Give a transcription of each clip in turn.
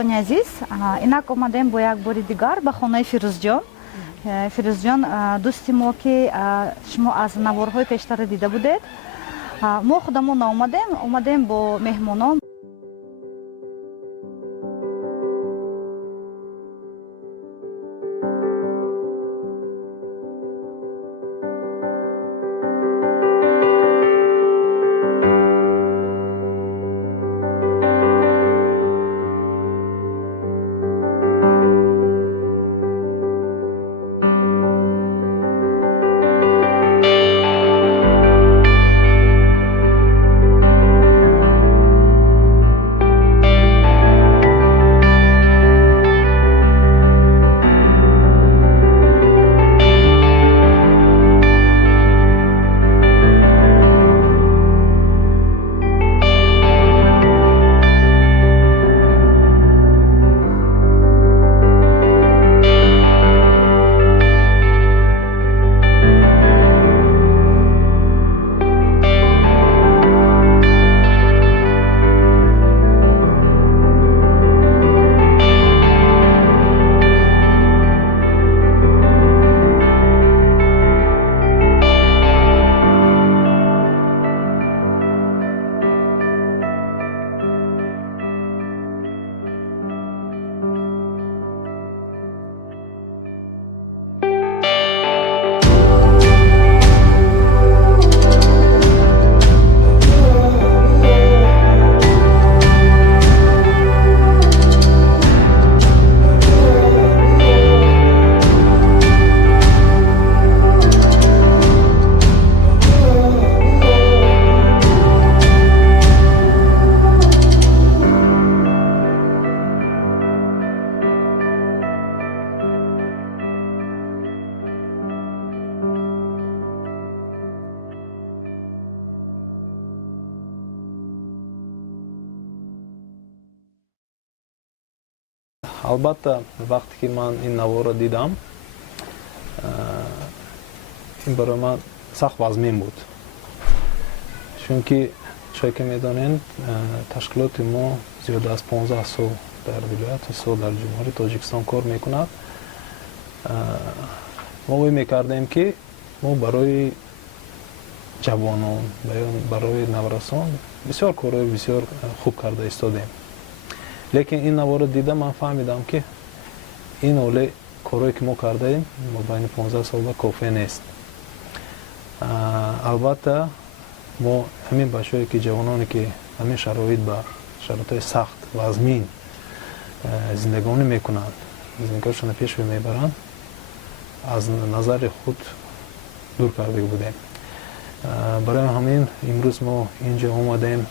дӯстони азиз, инак омадаем бо як бори дигар ба хонаи Фирӯзҷон. Фирӯзҷон дӯсти мо ки шумо аз наворҳои пештара дида будед. Мо худамон омадаем бо меҳмонон. Албатта вақте ки ман ин наворро дидам, ин барои ман сахт вазмин буд. Чунки чое ки медонед, ташкилоти мо зиёда аз 15 сол дар вилояти сол дар ҷумҳурии Тоҷикистон кор мекунад. Мо ой мекардем ки мо барои ҷавонон, барои наврасон бисёр корҳои бисёр хуб карда истодем. Лекин ин наворро дида ман фаҳмидам ки ин оле корҳое ки мо кардаем мобайни 15 сола кофе нест. Албатта мо ҳамин бачаҳое ки ҷавононе ки ҳамин шароитҳои сахт вазмин зиндагонӣ мекунанд, зиндагиашонро пеш мебаранд, аз назари худ дур карда будем. Барои ҳамин имрӯз мо инҷо омадем,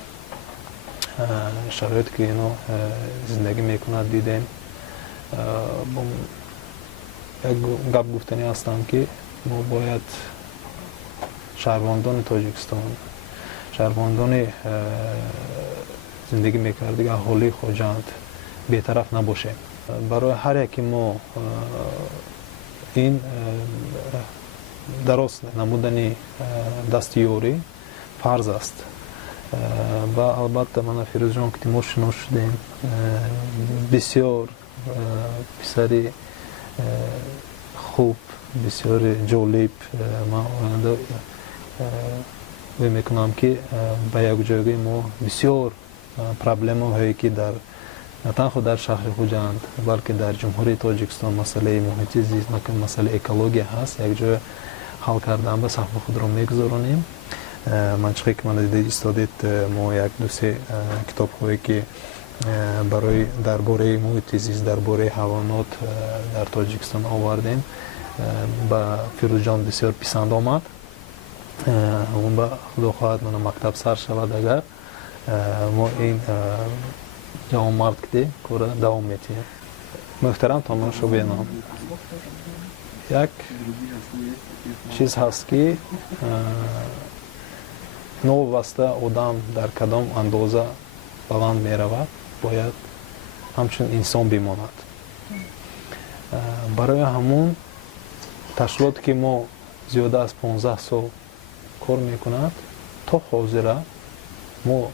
шароите ки ино зиндагӣ мекунад дидем. Як гап гуфтанӣ ҳастам ки мо бояд шаҳрвандони Тоҷикистон, шаҳрвандони зиндагӣ мекардагӣ аҳолии хоҷанд бетараф набошем. Барои ҳар яки мо ин дароз намудани дасти ёрӣ фарз аст. Ва албатта мана Фирӯзҷон ки мо шинос шудем, бисёр писари хуб, бисёри ҷолиб. Ман оянда ой мекунам ки ба якҷоягии мо бисёр проблемаҳое ки на танҳо дар шаҳри Хуҷанд, балки дар ҷумҳурии Тоҷикистон масъалаи муҳити зист, масъалаи экология ҳаст, якҷоя ҳал кардан ба сафҳаи худро мегузаронем. Манчиқе ки мана дида истодед, мо як дусе китобҳое ки барои дар бораи муҳити зист, дар бораи ҳайвонот дар Тоҷикистон овардем, ба Фирӯзҷон бисёр писанд омад. Он ба худо хоҳад мана мактаб сар шавад, агар мо ин ҷавонмард ки кора давом метиҳем. Муҳтарам тамошобинон, як чиз ҳаст ки новобаста одам дар кадом андоза баланд меравад, бояд ҳамчун инсон бимонад. Барои ҳамун ташкилоте ки мо зиёда аз 15 сол кор мекунад, то ҳозира мо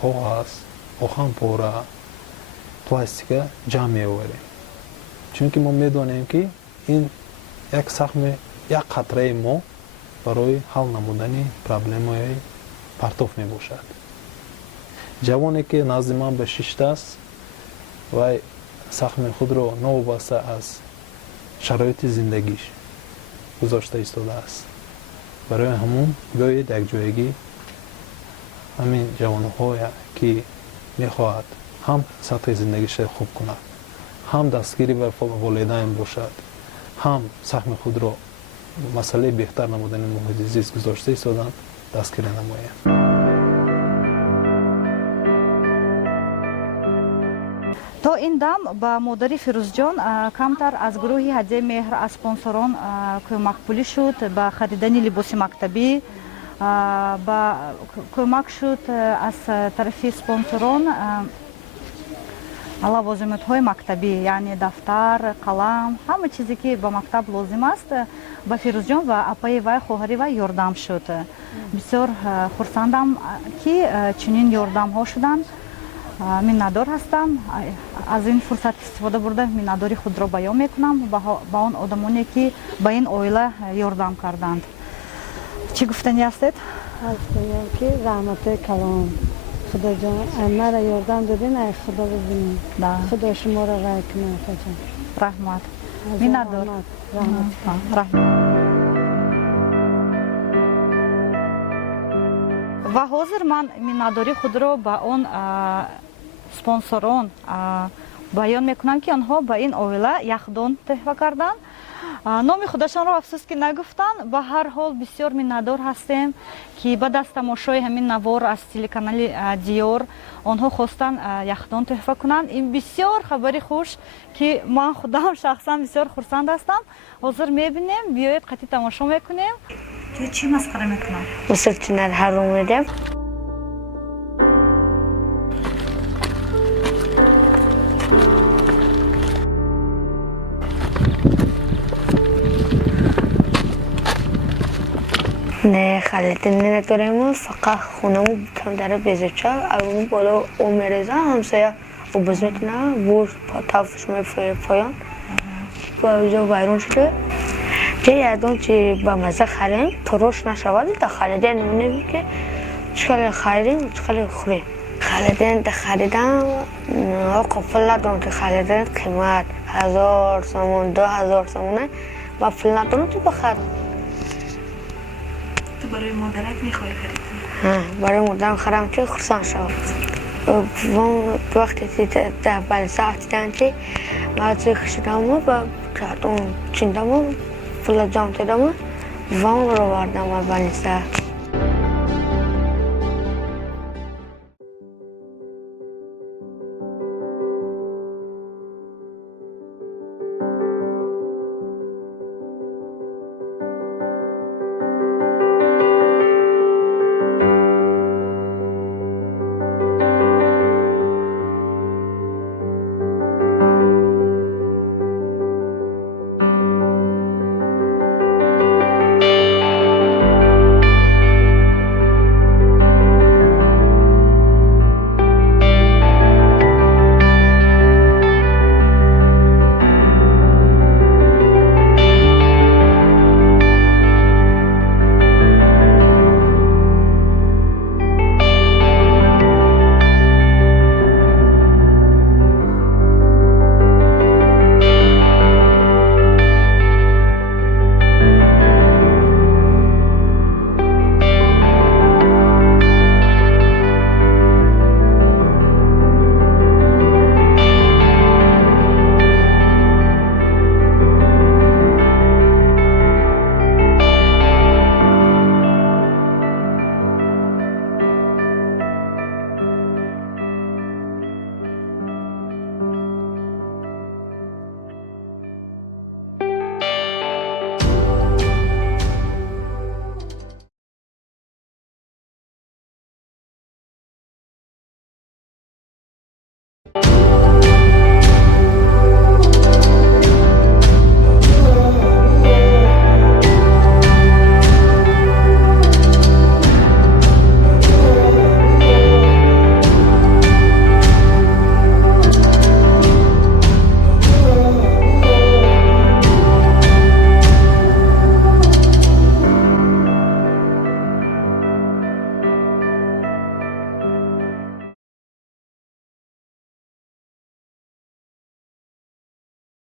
коғаз, оҳанпора, пластика ҷамъ меоварем. Чунки мо медонем ки ин як сахми як қатраи мо барои ҳал намудани проблемаи партоф мебошад. ҷавоне ки назди ман ба шиштааст, вай сахми худро новобаста аз шароити зиндагиш гузошта истодааст. барои ҳамун биёед якҷоягӣ ҳамин ҷавонҳое ки мехоҳад ҳам сатҳи зиндагиша хуб кунад, ҳам дастгирӣ ба волидайн бошад, ҳам сахми худро масъалаи беҳтар намудани муҳити зист гузошта истоданд, дастгирӣ намояд. то ин дам ба модари Фирӯзҷон камтар аз гурӯҳи ҳадияи меҳр аз спонсорон кӯмакпулӣ шуд ба харидани либоси мактабӣ, ба кӯмак шуд аз тарафи спонсорон лавозимотҳои мактабӣ, яъне дафтар, қалам, ҳама чизе ки ба мактаб лозим аст, ба Фирӯзҷон ва апаи вай, хоҳари вай ёрдам шуд. бисёр хурсандам ки чунин ёрдамҳо шуданд. миннатдор ҳастам. аз ин фурсат истифода бурда миннатдори худро баён мекунам ба он одамоне ки ба ин оила ёрдам карданд. чӣ гуфтанӣ ҳастед? ҳастем ки раҳмати калом худоҷон мара ёрдам додин, ай худо бибинем, худо шуморо рай кунад. раҳмат. миннатдор. ва ҳозир ман миннатдории худро ба он спонсорон баён мекунам ки онҳо ба ин оила яхдон теҳва карданд. номи худашонро афсӯс ки нагуфтанд. ба ҳар ҳол бисёр миннатдор ҳастем ки баъд аз тамошои ҳамин навор аз телеканали Диёр онҳо хостанд яхдон теҳва кунанд. ин бисёр хабари хуш ки ман худам шахсан бисёр хурсанд ҳастам. ҳозир мебинем, биёед қатъи тамошо мекунем. чӣ масхара мекунам? Мусулчинар ҳаром медем. Не халите недорем, фақат хунаму камтара безача, авну бола омереза, ҳамсоя обозметина, бур тафш мефоя поян. Ба ҷо вайрон шуде. ҷе ядон чи ба маза харем, торош нашавад, да халиден нунем ки чикале харидем, чикале хурем. Халиден да харидам, оқа пул надорам ки халиден қимат 1000 сомон, 2000 сомон, ва пул надорам ки бахарам. ту барои модарат мехоҳӣ харид? барои модарам харам ки хурсанд шавад. вақте ки да балза дидан ки маза хишидам ба кардон чиндам, пула ҷамъ кардам, вам ро вардам ба балза.